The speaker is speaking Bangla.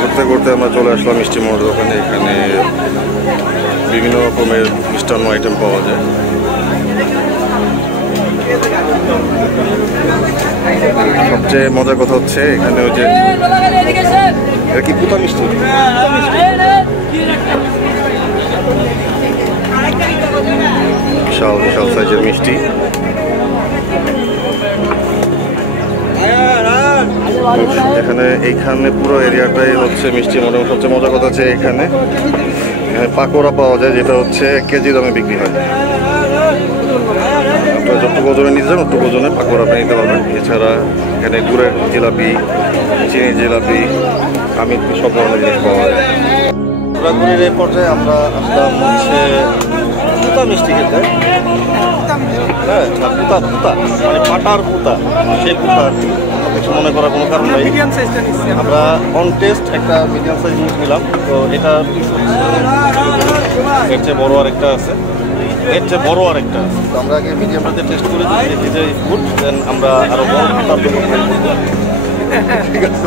ঘুরতে ঘুরতে আমরা চলে আসলাম মিষ্টি মোড়ের দোকানে। এখানে বিভিন্ন রকমের মিষ্টান্ন আইটেম পাওয়া যায়। সবচেয়ে মজার কথা হচ্ছে এখানে ওই যে এটা কি পুতা মিষ্টি, বিশাল বিশাল সাইজের মিষ্টি। এখানে এইখানে পুরো এরিয়াটাই হচ্ছে মিষ্টি মোড়। সবচেয়ে মজার কথা হচ্ছে এখানে পাকোড়া পাওয়া যায়, যেটা হচ্ছে কেজি দামে বিক্রি হয়। আপনারা যতটুকু ওজনে নিতে চান ততটুকু ওজনে পাকোড়া আপনি নিতে পারবেন। এছাড়া এখানে গুড়ের জিলাপি, চিনি জিলাপি, আমি সব ধরনের জিনিস পাওয়া যায়। ঘোরাঘুরির এই পর্যায়ে আমরা আসলাম হচ্ছে পুতা মিষ্টি খেতে। হ্যাঁ, পুতা পুতা মানে পাটার পুতা, সেই পুতা কিছু মনে করার কোনো কারণ নাই। আমরা অন টেস্ট একটা মিডিয়াম সাইজ জিনিস নিলাম। তো এটা এর চেয়ে বড় আরেকটা আছে, এর চেয়ে বড় আরেকটা আছে। তো আমরা আগে মিডিয়ামটাতে টেস্ট করে দেখি যে গুড, দেন আমরা আরো বড় পুতার জন্য ট্রাই করবো। ঠিক আছে।